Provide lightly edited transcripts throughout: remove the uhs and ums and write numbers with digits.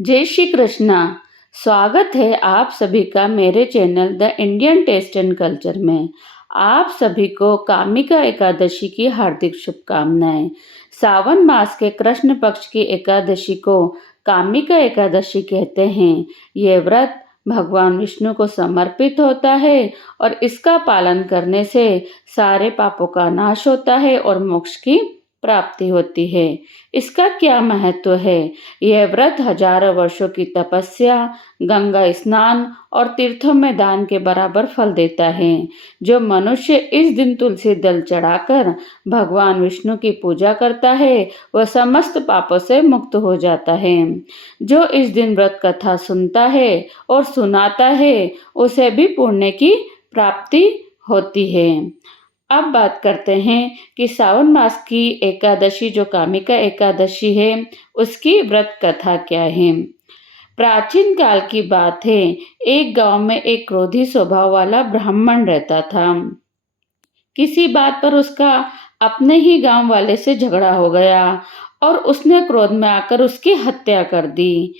जय श्री कृष्णा। स्वागत है आप सभी का मेरे channel the Indian taste and culture में। आप सभी को कामिका एकादशी की हार्दिक शुभकामनाएं। सावन मास के कृष्ण पक्ष की एकादशी को कामिका एकादशी कहते हैं। ये व्रत भगवान विष्णु को समर्पित होता है और इसका पालन करने से सारे पापों का नाश होता है और मोक्ष की प्राप्ति होती है। इसका क्या महत्व है? यह व्रत हजारों वर्षों की तपस्या, गंगा स्नान और तीर्थों में दान के बराबर फल देता है। जो मनुष्य इस दिन तुलसी दल चढ़ाकर भगवान विष्णु की पूजा करता है वह समस्त पापों से मुक्त हो जाता है। जो इस दिन व्रत कथा सुनता है और सुनाता है उसे भी पुण्य की प्राप्ति होती है। अब बात करते हैं कि सावन मास की एकादशी जो कामिका एकादशी है उसकी व्रत कथा क्या है। प्राचीन काल की बात है। एक गांव में एक क्रोधी स्वभाव वाला ब्राह्मण रहता था। किसी बात पर उसका अपने ही गांव वाले से झगड़ा हो गया और उसने क्रोध में आकर उसकी हत्या कर दी।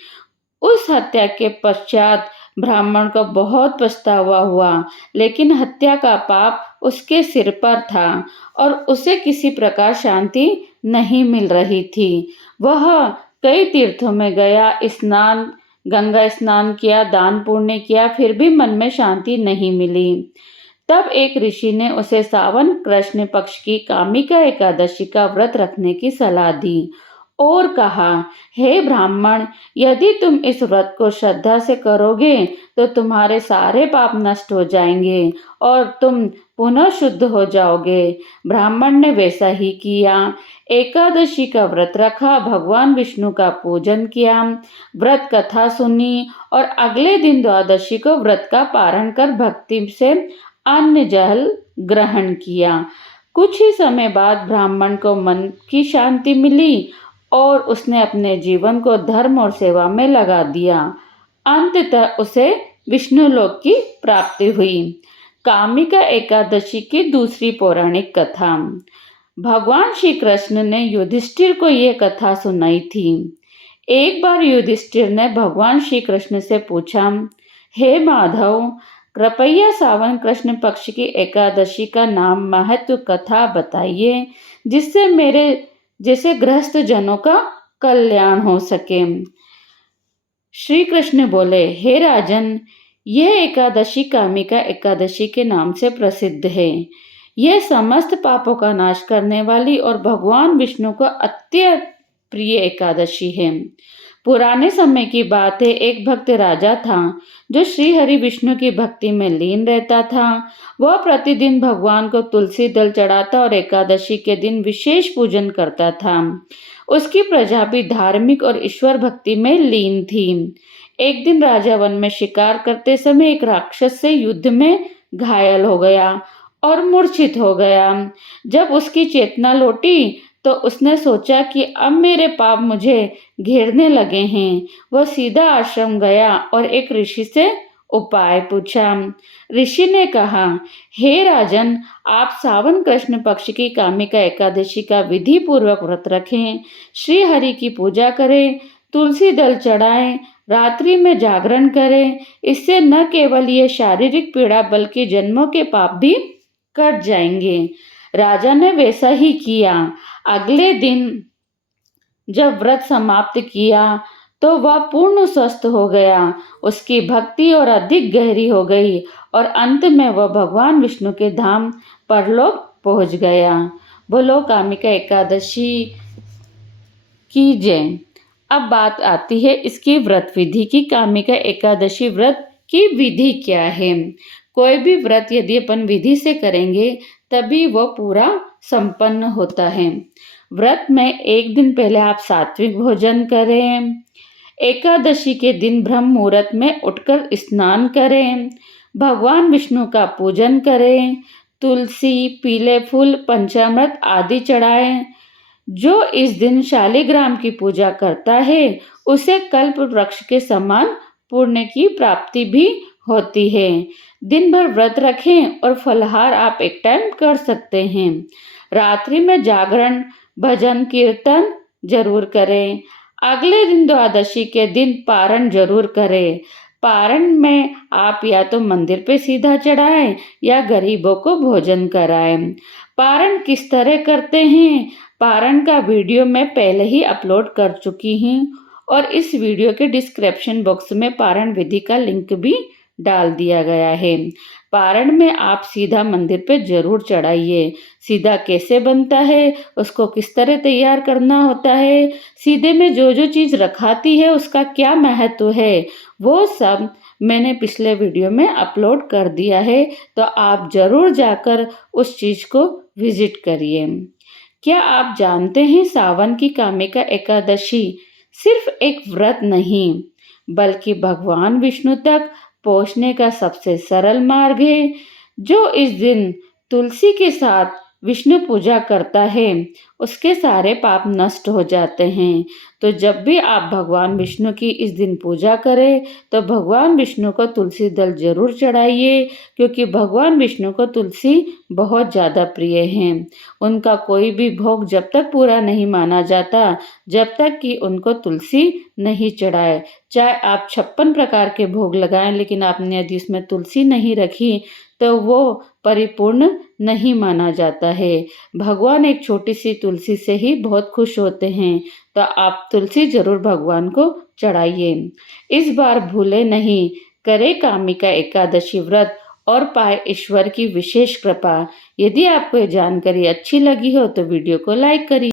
उस हत्या के पश्चात ब्राह्मण को बहुत पछतावा हुआ, लेकिन हत्या का पाप उसके सिर पर था और उसे किसी प्रकार शांति नहीं मिल रही थी। वह कई तीर्थों में गया, गंगा स्नान किया, दान पुण्य किया, फिर भी मन में शांति नहीं मिली। तब एक ऋषि ने उसे सावन कृष्ण पक्ष की कामिका एकादशी का व्रत रखने की सलाह दी और कहा, हे ब्राह्मण, यदि तुम इस व्रत को श्रद्धा से करोगे तो तुम्हारे सारे पाप नष्ट हो जाएंगे और तुम पुनः शुद्ध हो जाओगे। ब्राह्मण ने वैसा ही किया। एकादशी का व्रत रखा, भगवान विष्णु का पूजन किया, व्रत कथा सुनी और अगले दिन द्वादशी को व्रत का पारण कर भक्ति से अन्न जल ग्रहण किया। कुछ ही समय बाद ब्राह्मण को मन की शांति मिली और उसने अपने जीवन को धर्म और सेवा में लगा दिया। अंततः उसे विष्णु लोक की प्राप्ति हुई। कामिका एकादशी की दूसरी पौराणिक कथा। भगवान श्री कृष्ण ने युधिष्ठिर को यह कथा सुनाई थी। एक बार युधिष्ठिर ने भगवान श्री कृष्ण से पूछा, हे माधव, कृपया सावन कृष्ण पक्ष की एकादशी का नाम महत्व कथा बताइए, जिससे मेरे जैसे गृहस्थ जनों का कल्याण हो सके। श्री कृष्ण बोले, हे राजन, यह एकादशी कामिका एकादशी के नाम से प्रसिद्ध है। यह समस्त पापों का नाश करने वाली और भगवान विष्णु को अत्यंत प्रिय एकादशी है। पुराने समय की बात है। एक भक्त राजा था जो श्री हरि विष्णु की भक्ति में लीन रहता था। वह प्रतिदिन भगवान को तुलसी दल चढ़ाता और एकादशी के दिन विशेष पूजन करता था। उसकी प्रजा भी धार्मिक और ईश्वर भक्ति में लीन थी। एक दिन राजा वन में शिकार करते समय एक राक्षस से युद्ध में घायल हो गया और मूर्छित हो गया। जब उसकी चेतना लौटी तो उसने सोचा कि अब मेरे पाप मुझे घेरने लगे हैं। वह सीधा आश्रम गया और एक ऋषि से उपाय पूछा। ऋषि ने कहा, हे राजन, आप सावन कृष्ण पक्ष की कामिका एकादशी का विधि पूर्वक व्रत रखें, श्री हरि की पूजा करें, तुलसी दल चढ़ाएं, रात्रि में जागरण करें। इससे न केवल ये शारीरिक पीड़ा बल्कि जन्मों के पाप भी कट जाएंगे। राजा ने वैसा ही किया। अगले दिन जब व्रत समाप्त किया तो वह पूर्ण स्वस्थ हो गया। उसकी भक्ति और अधिक गहरी हो गई और अंत में वह भगवान विष्णु के धाम परलोक पहुंच गया। बोलो कामिका एकादशी की जय। अब बात आती है इसकी व्रत विधि की। कामिका एकादशी व्रत की विधि क्या है? कोई भी व्रत यदि अपन विधि से करेंगे तभी वह पूरा संपन्न होता है। व्रत में एक दिन पहले आप सात्विक भोजन करें। एकादशी के दिन ब्रह्म मुहूर्त में उठकर स्नान करें। भगवान विष्णु का पूजन करें। तुलसी, पीले फूल, पंचामृत आदि चढ़ाएं। जो इस दिन शालिग्राम की पूजा करता है उसे कल्प वृक्ष के समान पुण्य की प्राप्ति भी होती है। दिन भर व्रत रखें और फलाहार आप एक टाइम कर सकते हैं। रात्रि में जागरण, भजन, कीर्तन जरूर करें। अगले दिन द्वादशी के दिन पारण जरूर करें। पारण में आप या तो मंदिर पे सीधा चढ़ाएं या गरीबों को भोजन कराएं। पारण किस तरह करते हैं, पारण का वीडियो मैं पहले ही अपलोड कर चुकी हूँ और इस वीडियो के डिस्क्रिप्शन बॉक्स में पारण विधि का लिंक भी डाल दिया गया है। पारण में आप सीधा मंदिर पे जरूर चढ़ाइए। सीधा कैसे बनता है, उसको किस तरह तैयार करना होता है, सीधे में जो जो चीज़ रखाती है उसका क्या महत्व है, वो सब मैंने पिछले वीडियो में अपलोड कर दिया है, तो आप ज़रूर जाकर उस चीज़ को विजिट करिए। क्या आप जानते हैं सावन की कामिका एकादशी सिर्फ एक व्रत नहीं, बल्कि भगवान विष्णु तक पहुंचने का सबसे सरल मार्ग है। जो इस दिन तुलसी के साथ विष्णु पूजा करता है, उसके सारे पाप नष्ट हो जाते हैं। तो जब भी आप भगवान विष्णु की इस दिन पूजा करें, तो भगवान विष्णु को तुलसी दल जरूर चढ़ाइए, क्योंकि भगवान विष्णु को तुलसी बहुत ज़्यादा प्रिय है। उनका कोई भी भोग जब तक पूरा नहीं माना जाता, जब तक कि उनको तुलसी नहीं चढ़ाए। चाहे आप 56 प्रकार के भोग लगाएं, लेकिन आपने यदि उसमें तुलसी नहीं रखी तो वो परिपूर्ण नहीं माना जाता है। भगवान एक छोटी सी तुलसी से ही बहुत खुश होते हैं, तो आप तुलसी जरूर भगवान को चढ़ाइए। इस बार भूले नहीं, करे कामिका एकादशी व्रत और पाए ईश्वर की विशेष कृपा। यदि आपको ये जानकारी अच्छी लगी हो तो वीडियो को लाइक करिए।